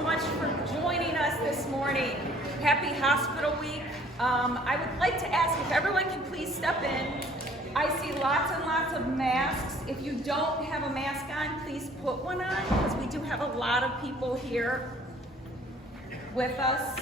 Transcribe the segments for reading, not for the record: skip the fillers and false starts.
so much for joining us this morning. Happy Hospital Week. I would like to ask if everyone can please step in. I see lots and lots of masks. If you don't have a mask on, please put one on, because we do have a lot of people here with us.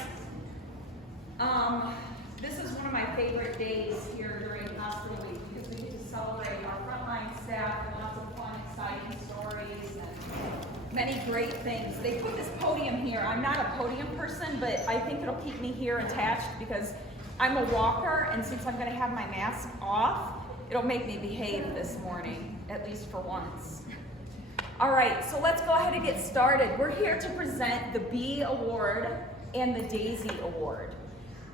This is one of my favorite days here during Hospital Week, because we get to celebrate our frontline staff and lots of fun, exciting stories and many great things. They put this podium here. I'm not a podium person, but I think it'll keep me here attached because I'm a walker, and since I'm going to have my mask off, it'll make me behave this morning, at least for once. All right, so let's go ahead and get started. We're here to present the B Award and the Daisy Award.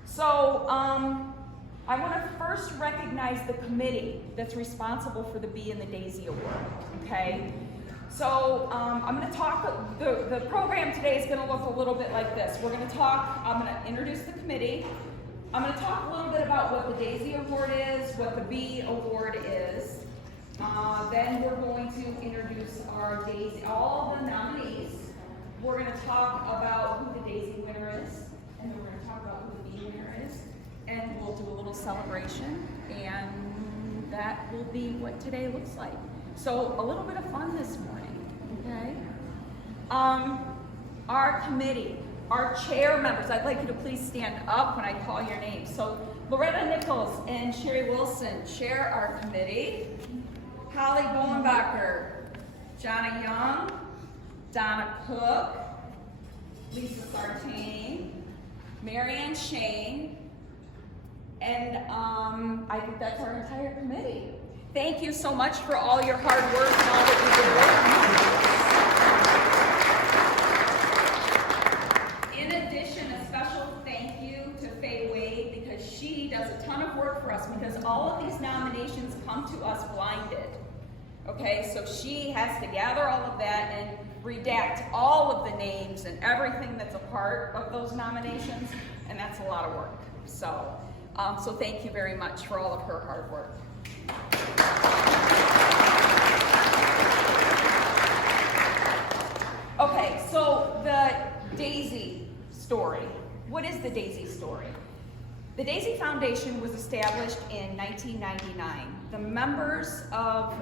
So I want to first recognize the committee that's responsible for the B and the Daisy Award, okay? So I'm going to talk, the program today is going to look a little bit like this. We're going to talk, I'm going to introduce the committee. I'm going to talk a little bit about what the Daisy Award is, what the B Award is. Then we're going to introduce our Daisy, all the nominees. We're going to talk about who the Daisy winner is, and then we're going to talk about who the B winner is, and we'll do a little celebration, and that will be what today looks like. So a little bit of fun this morning, okay? Our committee, our chair members, I'd like you to please stand up when I call your name. So Loretta Nichols and Sherry Wilson chair our committee. Holly Bowenbacher, Jonna Young, Donna Cook, Lisa Sartain, Marianne Shane, and I think that's our entire committee. Thank you so much for all your hard work and all that you did. In addition, a special thank you to Faye Wade, because she does a ton of work for us, because all of these nominations come to us blinded. Okay, so she has to gather all of that and redact all of the names and everything that's a part of those nominations, and that's a lot of work. So thank you very much for all of her hard work. Okay, so the Daisy story. What is the Daisy story? The Daisy Foundation was established in 1999. The members of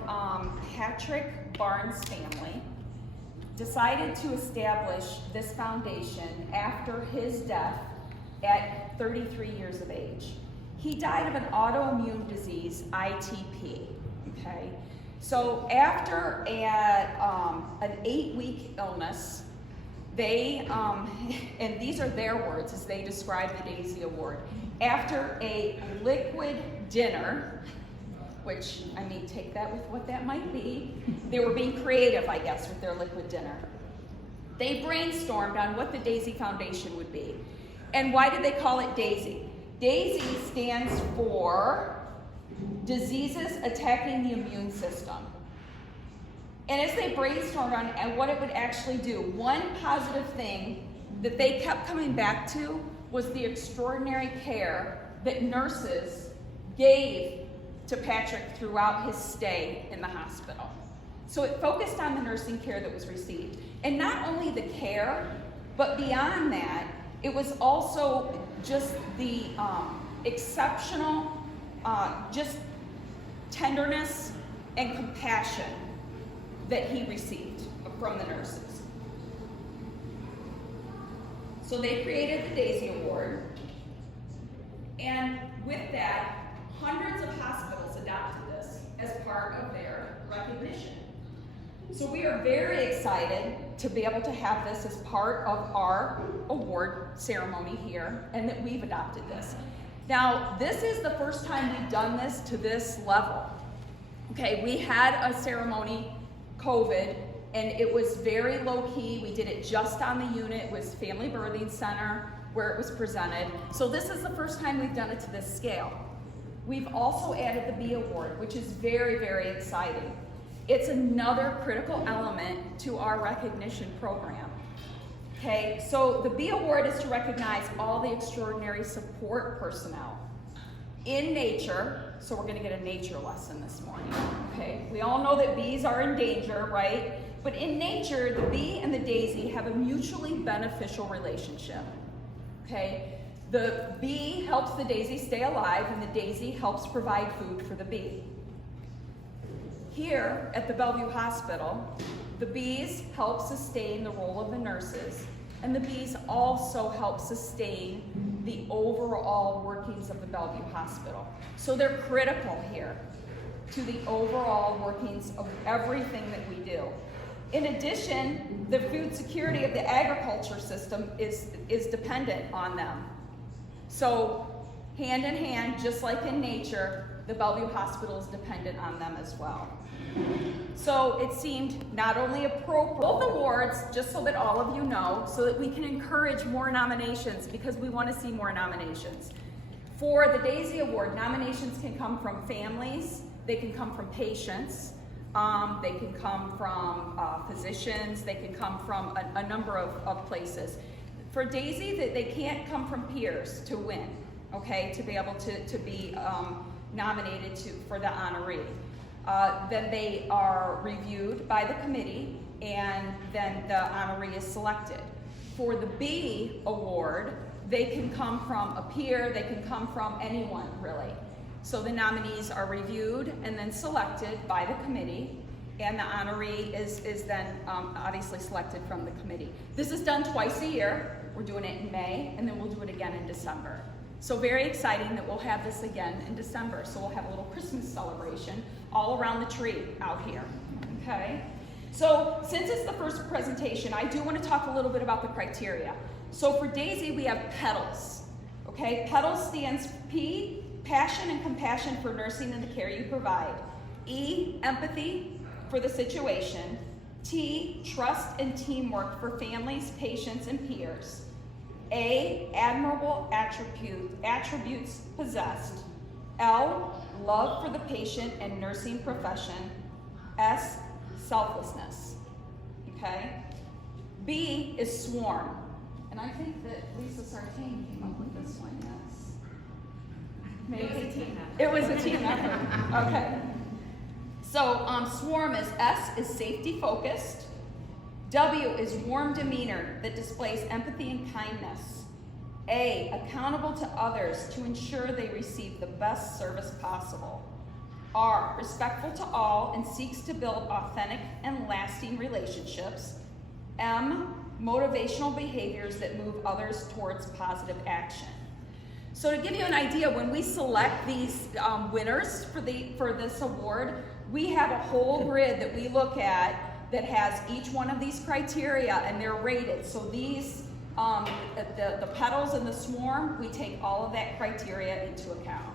Patrick Barnes' family decided to establish this foundation after his death at 33 years of age. He died of an autoimmune disease, ITP, okay? So after an 8-week illness, they, and these are their words as they describe the Daisy Award, after a liquid dinner, which, I mean, take that with what that might be, they were being creative, I guess, with their liquid dinner. They brainstormed on what the Daisy Foundation would be. And why did they call it Daisy? DAISY stands for Diseases Attacking the Immune System. And as they brainstormed on and what it would actually do, one positive thing that they kept coming back to was the extraordinary care that nurses gave to Patrick throughout his stay in the hospital. So it focused on the nursing care that was received. And not only the care, but beyond that, it was also just the exceptional, just tenderness and compassion that he received from the nurses. So they created the Daisy Award, and with that, hundreds of hospitals adopted this as part of their recognition. So we are very excited to be able to have this as part of our award ceremony here, and that we've adopted this. Now, this is the first time we've done this to this level. Okay, we had a ceremony, COVID, and it was very low-key. We did it just on the unit. It was Family Birthing Center where it was presented. So this is the first time we've done it to this scale. We've also added the B Award, which is very, very exciting. It's another critical element to our recognition program. Okay, so the B Award is to recognize all the extraordinary support personnel in nature. So we're going to get a nature lesson this morning. Okay, we all know that bees are in danger, right? But in nature, the bee and the daisy have a mutually beneficial relationship. Okay? The bee helps the daisy stay alive, and the daisy helps provide food for the bee. Here at the Bellevue Hospital, the bees help sustain the role of the nurses, and the bees also help sustain the overall workings of the Bellevue Hospital. So they're critical here to the overall workings of everything that we do. In addition, the food security of the agriculture system is dependent on them. So hand in hand, just like in nature, the Bellevue Hospital is dependent on them as well. So it seemed not only appropriate, both awards, just so that all of you know, so that we can encourage more nominations, because we want to see more nominations. For the Daisy Award, nominations can come from families, they can come from patients, they can come from physicians, they can come from a number of places. For Daisy, they can't come from peers to win, okay, to be able to be nominated for the honoree. Then they are reviewed by the committee, and then the honoree is selected. For the B Award, they can come from a peer, they can come from anyone, really. So the nominees are reviewed and then selected by the committee, and the honoree is then obviously selected from the committee. This is done twice a year. We're doing it in May, and then we'll do it again in December. So very exciting that we'll have this again in December. So we'll have a little Christmas celebration all around the tree out here, okay? So since it's the first presentation, I do want to talk a little bit about the criteria. So for Daisy, we have PETALS, okay? PETALS stands P, passion and compassion for nursing and the care you provide. E, empathy for the situation. T, trust and teamwork for families, patients, and peers. A, admirable attributes possessed. L, love for the patient and nursing profession. S, selflessness. Okay? B is swarm. And I think that Lisa Sartain came up with this one, yes? Maybe. It was a team effort. It was a team effort. Okay. So swarm is S is safety focused. W is warm demeanor that displays empathy and kindness. A, accountable to others to ensure they receive the best service possible. R, respectful to all and seeks to build authentic and lasting relationships. M, motivational behaviors that move others towards positive action. So to give you an idea, when we select these winners for this award, we have a whole grid that we look at that has each one of these criteria, and they're rated. So these, the petals and the swarm, we take all of that criteria into account.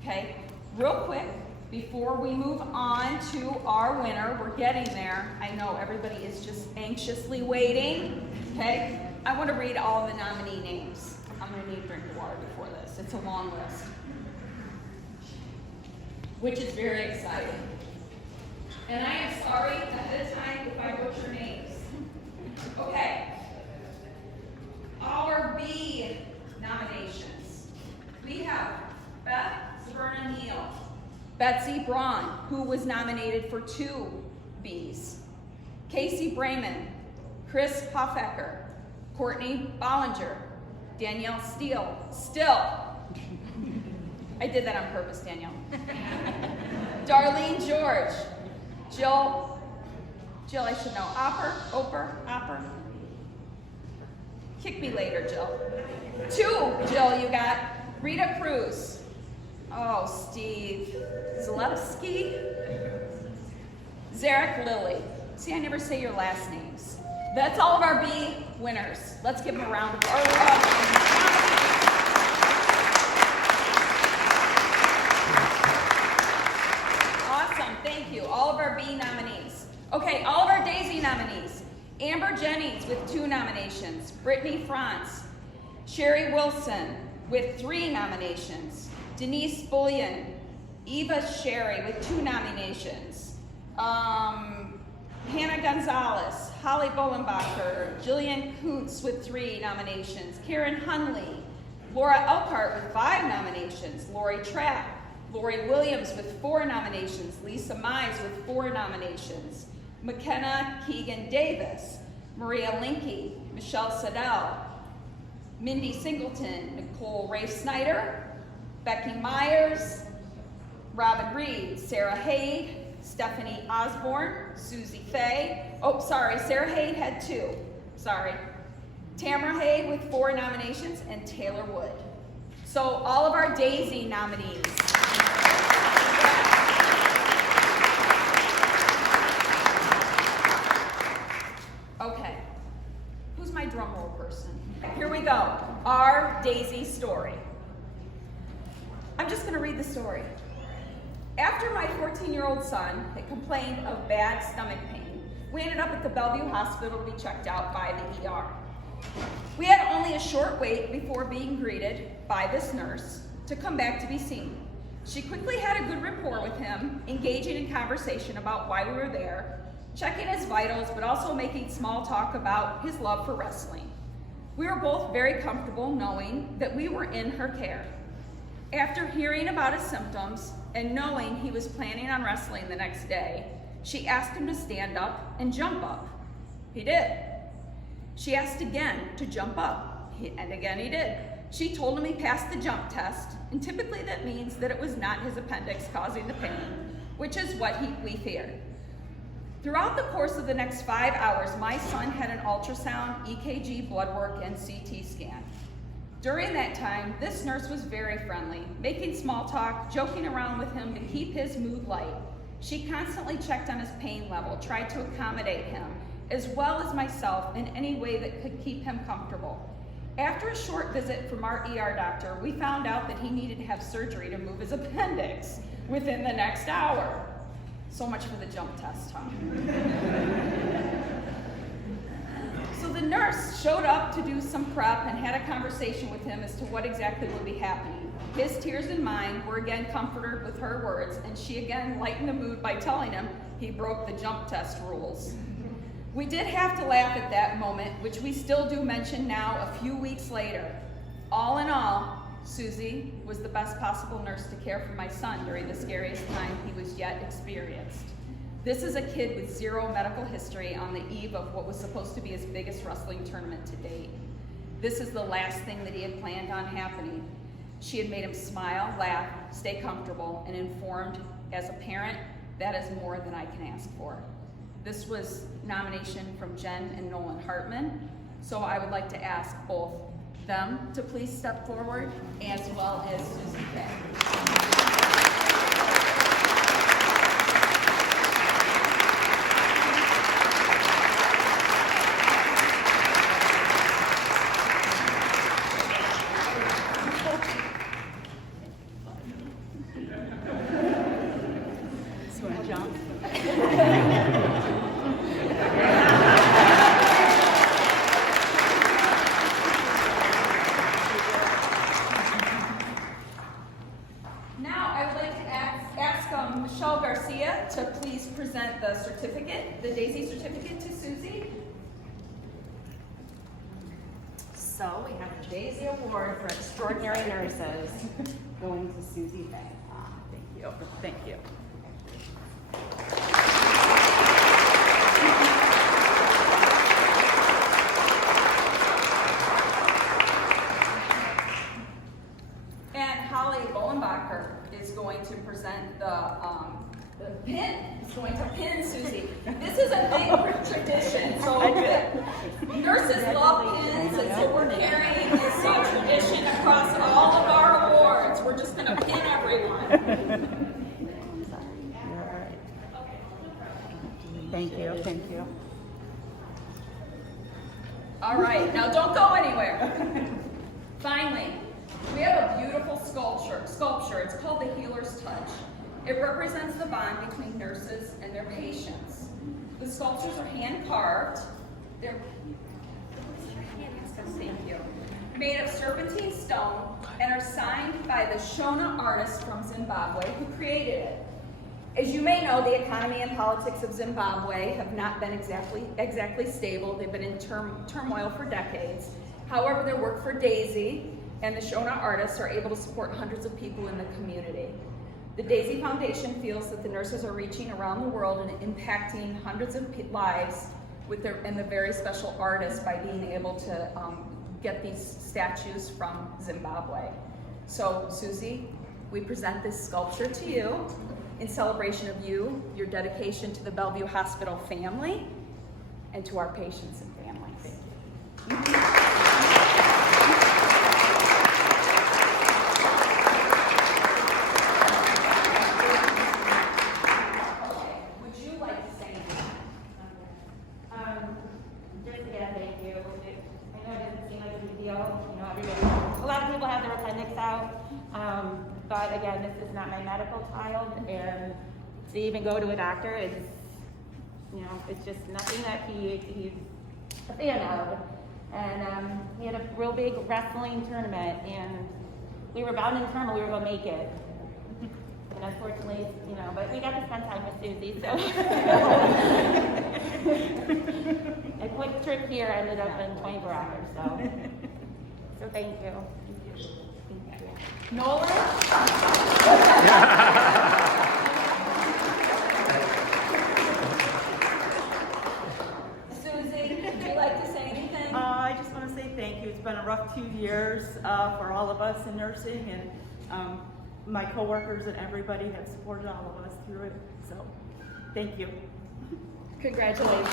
Okay, real quick, before we move on to our winner, we're getting there. I know everybody is just anxiously waiting. Okay, I want to read all the nominee names. I'm going to need a drink of water before this. It's a long list, which is very exciting. And I am sorry ahead of time if I butcher names. Okay. Our B nominations. We have Beth Zverna Neal, Betsy Braun, who was nominated for 2 Bs, Casey Brayman, Chris Hoffecker, Courtney Bollinger, Danielle Still. I did that on purpose, Danielle. Darlene George, Jill, I should know, Opper. Kick me later, Jill. 2, Jill, you got. Rita Cruz. Oh, Steve Zalewski. Zarek Lilly. See, I never say your last names. That's all of our B winners. Let's give them a round of applause. Thank you. All of our B nominees. Okay, all of our Daisy nominees. Amber Jennings with 2 nominations. Brittany Franz. Sherry Wilson with 3 nominations. Denise Bullion. Eva Sherry with 2 nominations. Hannah Gonzalez. Holly Bowenbacher. Jillian Kuntz with 3 nominations. Karen Hunley. Laura Elkhart with 5 nominations. Lori Trapp. Lori Williams with 4 nominations, Lisa Mize with 4 nominations, McKenna Keegan Davis, Maria Linke, Michelle Siddell, Mindy Singleton, Nicole Rafe Snyder, Becky Myers, Robin Reed, Sarah Haid, Stephanie Osborne, Susie Fay. Oh, sorry, Sarah Haid had 2. Sorry. Tamara Haid with 4 nominations, and Taylor Wood. So all of our Daisy nominees. Okay, who's my drum roll person? Here we go, our Daisy story. I'm just gonna read the story. After my 14-year-old son had complained of bad stomach pain, we ended up at the Bellevue hospital to be checked out by the ER. We had only a short wait before being greeted by this nurse to come back to be seen. She quickly had a good rapport with him, engaging in conversation about why we were there, checking his vitals, but also making small talk about his love for wrestling. We were both very comfortable knowing that we were in her care. After hearing about his symptoms and knowing he was planning on wrestling the next day, she asked him to stand up and jump up. He did. She asked again to jump up, and again he did. She told him he passed the jump test, and typically that means that it was not his appendix causing the pain, which is what we feared. Throughout the course of the next 5 hours, my son had an ultrasound, EKG, blood work, and CT scan. During that time, this nurse was very friendly, making small talk, joking around with him to keep his mood light. She constantly checked on his pain level, tried to accommodate him, as well as myself in any way that could keep him comfortable. After a short visit from our ER doctor, we found out that he needed to have surgery to move his appendix within the next hour. So much for the jump test, huh? So the nurse showed up to do some prep and had a conversation with him as to what exactly would be happening. His tears and mine were again comforted with her words, and she again lightened the mood by telling him he broke the jump test rules. We did have to laugh at that moment, which we still do mention now a few weeks later. All in all, Susie was the best possible nurse to care for my son during the scariest time he was yet experienced. This is a kid with 0 medical history on the eve of what was supposed to be his biggest wrestling tournament to date. This is the last thing that he had planned on happening. She had made him smile, laugh, stay comfortable, and informed. As a parent, that is more than I can ask for. This was nomination from Jen and Nolan Hartman, so I would like to ask both them to please step forward, as well as Susie Fay. To please present the certificate, the Daisy certificate to Susie. So we have the Daisy Award for Extraordinary Nurses going to Susie Fay. Thank you. Thank you. And Holly Bolenbacher is going to present the pin. Is going to pin Susie. This is a big tradition. So nurses love pins, and so we're carrying this tradition across all of our awards. We're just going to pin everyone. You're all right. Thank you. Thank you. All right, now don't go anywhere. Finally, we have a beautiful sculpture. It's called the Healer's Touch. It represents the bond between nurses and their patients. The sculptures are hand-carved. They're made of serpentine stone and are signed by the Shona artist from Zimbabwe who created it. As you may know, the economy and politics of Zimbabwe have not been exactly stable. They've been in turmoil for decades. However, their work for Daisy and the Shona artists are able to support hundreds of people in the community. The Daisy Foundation feels that the nurses are reaching around the world and impacting hundreds of lives and the very special artists by being able to get these statues from Zimbabwe. So, Susie, we present this sculpture to you in celebration of you, your dedication to the Bellevue Hospital family, and to our patients and families. Thank you. Would you like to say anything? Just again, thank you. I know it doesn't seem like a big deal. You know, a lot of people have their appendix out. But again, this is not my medical child, and to even go to a doctor is, you know, it's just nothing that he's a fan of. And he had a real big wrestling tournament, and we were bound and determined we were going to make it. And unfortunately, you know, but we got to spend time with Susie, so. A quick trip here ended up in 24 hours, so thank you. Nolan? Susie, would you like to say anything? I just want to say thank you. It's been a rough 2 years for all of us in nursing, and my coworkers and everybody have supported all of us through it. So, thank you. Congratulations.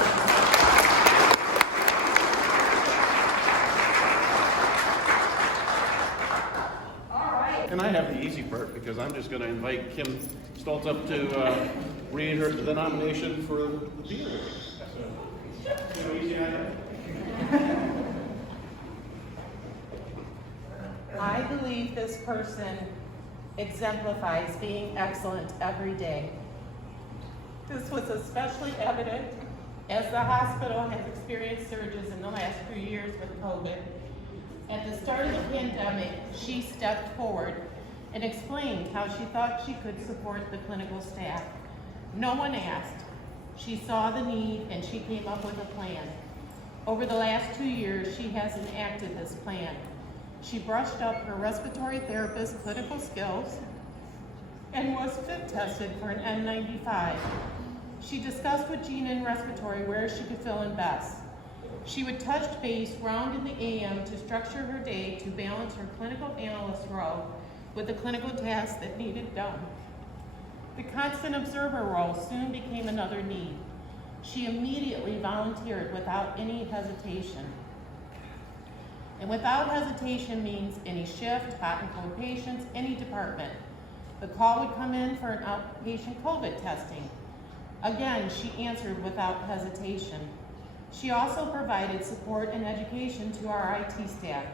And I have the easy part because I'm just going to invite Kim Stoltz up to read the nomination for the theater. So, easy on it. I believe this person exemplifies being excellent every day. This was especially evident as the hospital has experienced surges in the last few years with COVID. At the start of the pandemic, she stepped forward and explained how she thought she could support the clinical staff. No one asked. She saw the need and she came up with a plan. Over the last 2 years, she has enacted this plan. She brushed up her respiratory therapist clinical skills and was fit tested for an N95. She discussed with Gina in respiratory where she could fill in best. She would touch base round in the AM to structure her day to balance her clinical analyst role with the clinical tasks that needed done. The constant observer role soon became another need. She immediately volunteered without any hesitation. And without hesitation means any shift, hot and cold patients, any department. The call would come in for an outpatient COVID testing. Again, she answered without hesitation. She also provided support and education to our IT staff,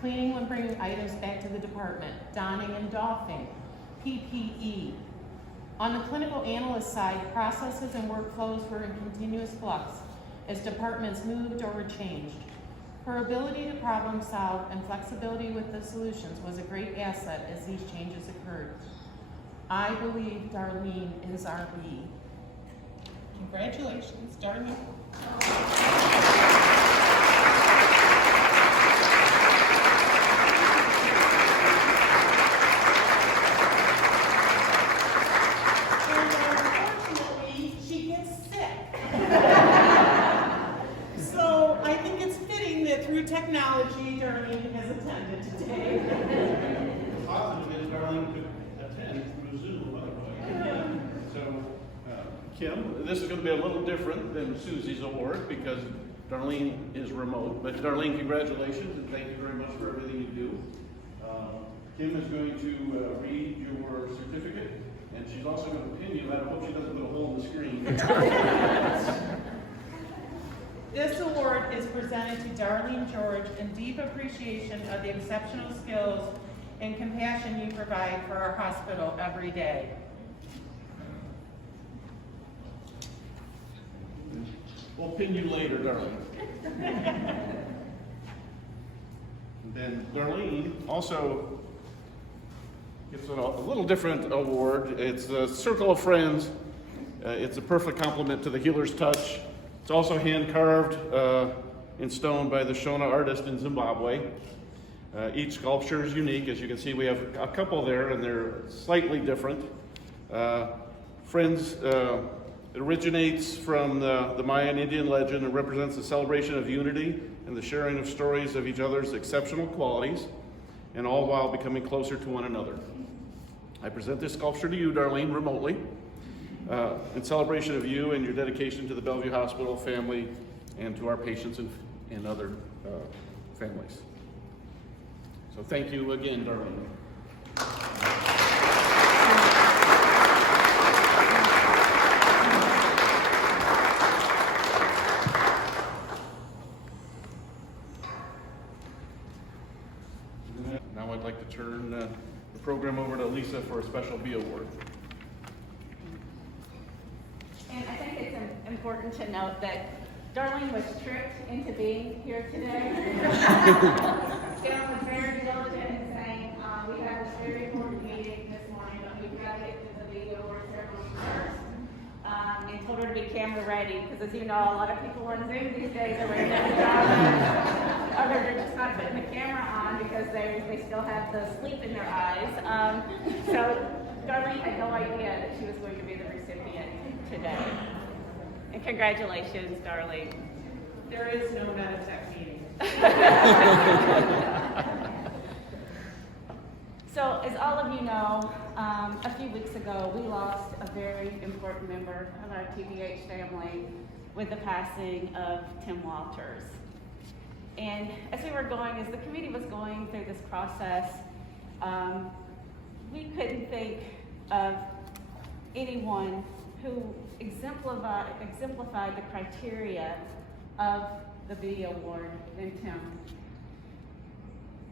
cleaning when bringing items back to the department, donning and doffing, PPE. On the clinical analyst side, processes and workflows were in continuous flux as departments moved or were changed. Her ability to problem solve and flexibility with the solutions was a great asset as these changes occurred. I believe Darlene is our lead. Congratulations, Darlene. Unfortunately, she gets sick. So I think it's fitting that through technology, Darlene has attended today. Positive is Darlene could attend through Zoom otherwise. So, Kim, this is going to be a little different than Susie's award because Darlene is remote. But Darlene, congratulations and thank you very much for everything you do. Kim is going to read your certificate, and she's also going to pin you. I hope she doesn't put a hole in the screen. This award is presented to Darlene George in deep appreciation of the exceptional skills and compassion you provide for our hospital every day. We'll pin you later, Darlene. And then Darlene also gets a little different award. It's the Circle of Friends. It's a perfect complement to the Healer's Touch. It's also hand-carved in stone by the Shona artist in Zimbabwe. Each sculpture is unique. As you can see, we have a couple there, and they're slightly different. Friends, it originates from the Mayan Indian legend and represents the celebration of unity and the sharing of stories of each other's exceptional qualities, and all while becoming closer to one another. I present this sculpture to you, Darlene, remotely, in celebration of you and your dedication to the Bellevue Hospital family and to our patients and other families. So thank you again, Darlene. Now I'd like to turn the program over to Lisa for a special B award. And I think it's important to note that Darlene was tricked into being here today. Kim was very diligent in saying, we have this very important meeting this morning, but we've got to get to the video award ceremony first. And told her to be camera ready, because as you know, a lot of people on Zoom these days are wearing their pajamas. Others are just not putting the camera on because they still have the sleep in their eyes. So Darlene had no idea that she was going to be the recipient today. And congratulations, Darlene. There is no Meditech meeting. So, as all of you know, a few weeks ago, we lost a very important member of our TBH family with the passing of Tim Walters. And as we were going, as the committee was going through this process, we couldn't think of anyone who exemplified the criteria of the B award than Tim.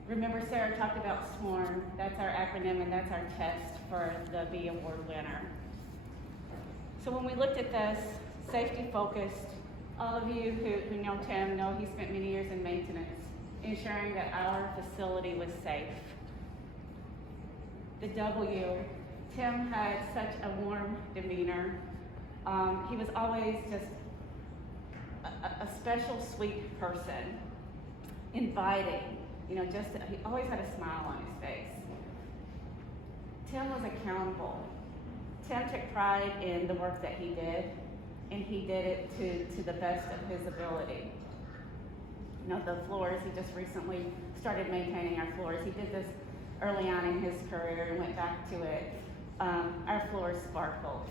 Remember, Sarah talked about SWORM. That's our acronym, and that's our test for the B award winner. So when we looked at this, safety focused, all of you who know Tim know he spent many years in maintenance, ensuring that our facility was safe. The W, Tim had such a warm demeanor. He was always just a special, sweet person, inviting. He always had a smile on his face. Tim was accountable. Tim took pride in the work that he did, and he did it to the best of his ability. The floors, he just recently started maintaining our floors. He did this early on in his career and went back to it. Our floors sparkled,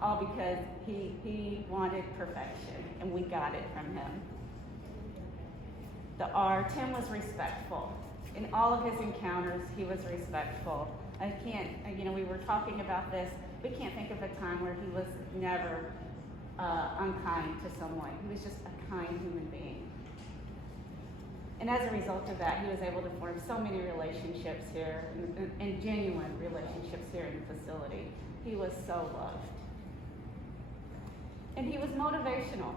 all because he wanted perfection, and we got it from him. The R, Tim was respectful. In all of his encounters, he was respectful. We were talking about this, we can't think of a time where he was never unkind to someone. He was just a kind human being. And as a result of that, he was able to form so many relationships here, and genuine relationships here in the facility. He was so loved. And he was motivational,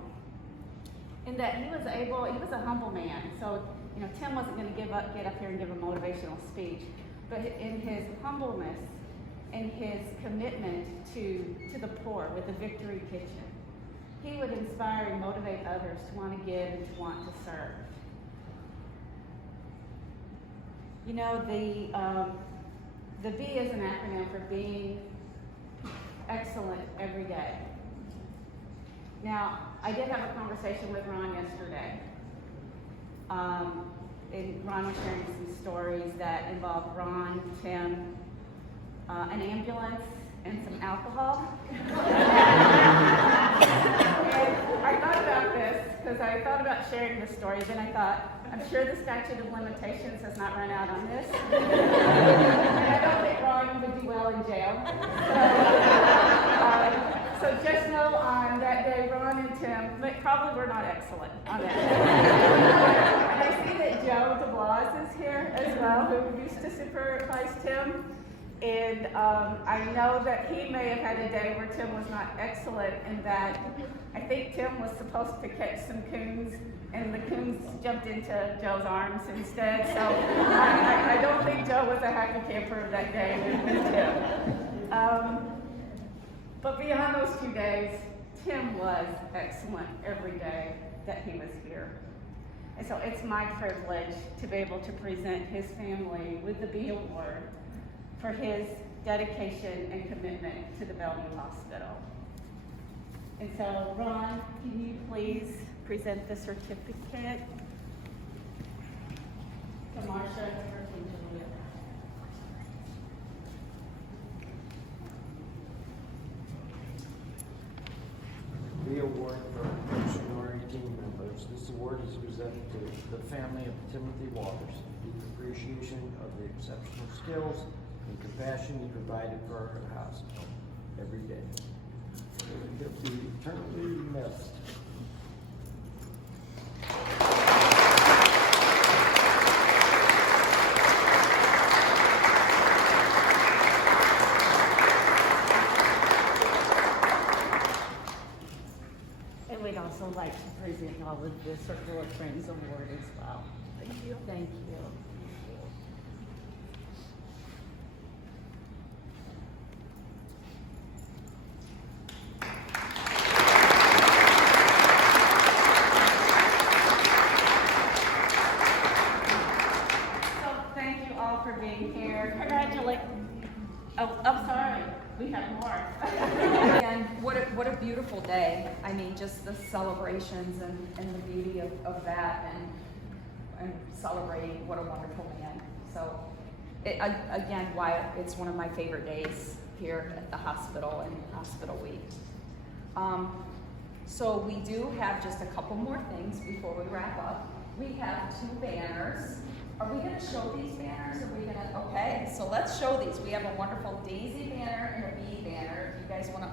in that he was a humble man. So, Tim wasn't going to get up here and give a motivational speech, but in his humbleness and his commitment to the poor with the Victory Kitchen, he would inspire and motivate others to want to give and to want to serve. The B is an acronym for being excellent every day. Now, I did have a conversation with Ron yesterday. And Ron was sharing some stories that involved Ron, Tim, an ambulance, and some alcohol. And I thought about this because I thought about sharing the stories, and I thought, I'm sure the statute of limitations has not run out on this. And I don't think Ron would do well in jail. So just know on that day, Ron and Tim probably were not excellent on that day. And I see that Joe DeBlas is here as well, who used to supervise Tim. And I know that he may have had a day where Tim was not excellent in that I think Tim was supposed to catch some coons, and the coons jumped into Joe's arms instead. So I don't think Joe was a happy camper that day with Tim. But beyond those 2 days, Tim was excellent every day that he was here. And so it's my privilege to be able to present his family with the B Award for his dedication, and commitment to the Bellevue Hospital. And so, Ron, can you please present the certificate to Marsha and her team, Julia? The award for seniority team members. This award is presented to the family of Timothy Waters in appreciation of the exceptional skills and compassion he provided for our hospital every day. He'll be eternally missed. And we'd also like to present all of the Circle of Friends Award as well. Thank you. Thank you. So thank you all for being here. Congratulations. Oh, I'm sorry. We have more. And what a beautiful day. I mean, just the celebrations and the beauty of that and celebrating what a wonderful man. So, again, why it's one of my favorite days here at the hospital and Hospital Week. So we do have just a couple more things before we wrap up. We have 2 banners. Are we going to show these banners? Are we going to? Okay, so let's show these. We have a wonderful daisy banner and a bee banner. If you guys want to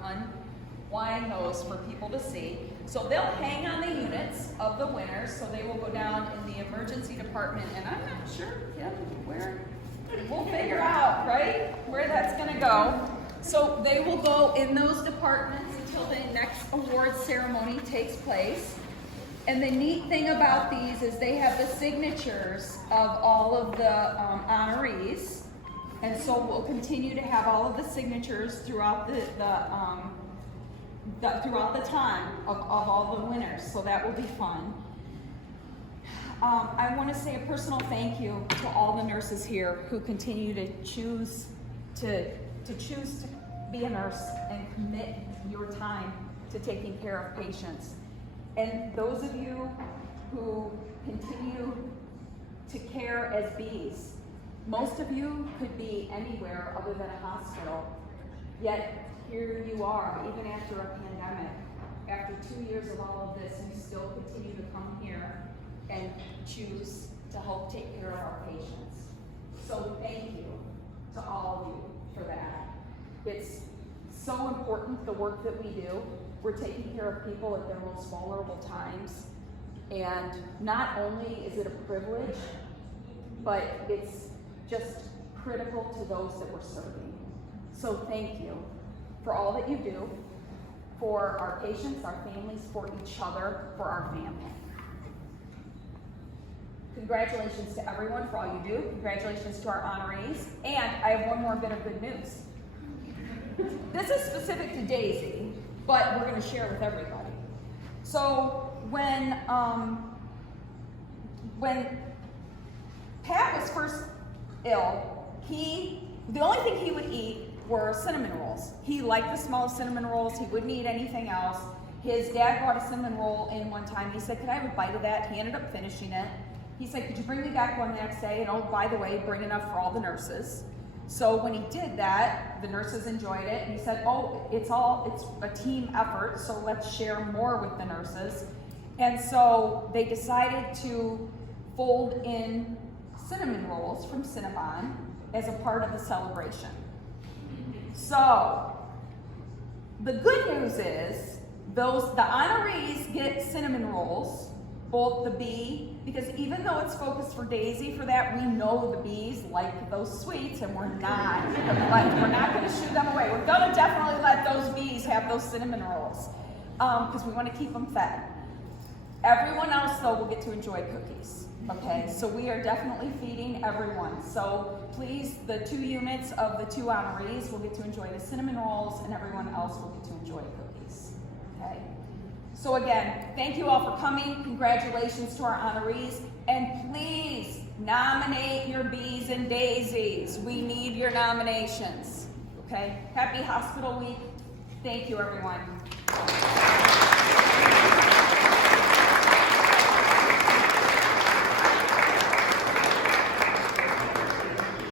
unwind those for people to see. So they'll hang on the units of the winners. So they will go down in the emergency department. And I'm not sure, Kim, where. We'll figure out, right, where that's going to go. So they will go in those departments until the next award ceremony takes place. And the neat thing about these is they have the signatures of all of the honorees. And so we'll continue to have all of the signatures throughout throughout the time of all the winners. So that will be fun. I want to say a personal thank you to all the nurses here who continue to choose to be a nurse and commit your time to taking care of patients. And those of you who continue to care as bees, most of you could be anywhere other than a hospital, yet here you are, even after a pandemic. After 2 years of all of this, you still continue to come here and choose to help take care of our patients. So thank you to all of you for that. It's so important, the work that we do. We're taking care of people at their most vulnerable times. And not only is it a privilege, but it's just critical to those that we're serving. So thank you for all that you do, for our patients, our families, for each other, for our family. Congratulations to everyone for all you do. Congratulations to our honorees. And I have one more bit of good news. This is specific to Daisy, but we're going to share it with everybody. So when Pat was first ill, the only thing he would eat were cinnamon rolls. He liked the smell of cinnamon rolls. He wouldn't eat anything else. His dad brought a cinnamon roll in one time. He said, "Could I have a bite of that?" He ended up finishing it. He said, "Could you bring me back one the next day? And oh, by the way, bring enough for all the nurses." So when he did that, the nurses enjoyed it, and he said, "Oh, it's a team effort, so let's share more with the nurses." And so they decided to fold in cinnamon rolls from Cinnabon as a part of the celebration. So the good news is the honorees get cinnamon rolls, both the bee, because even though it's focused for Daisy for that, we know the bees like those sweets, and we're not going to shoo them away. We're going to definitely let those bees have those cinnamon rolls because we want to keep them fed. Everyone else, though, will get to enjoy cookies. Okay, so we are definitely feeding everyone. So please, the 2 units of the 2 honorees will get to enjoy the cinnamon rolls, and everyone else will get to enjoy cookies. Okay. So again, thank you all for coming. Congratulations to our honorees. And please nominate your bees and daisies. We need your nominations. Okay? Happy Hospital Week. Thank you, everyone.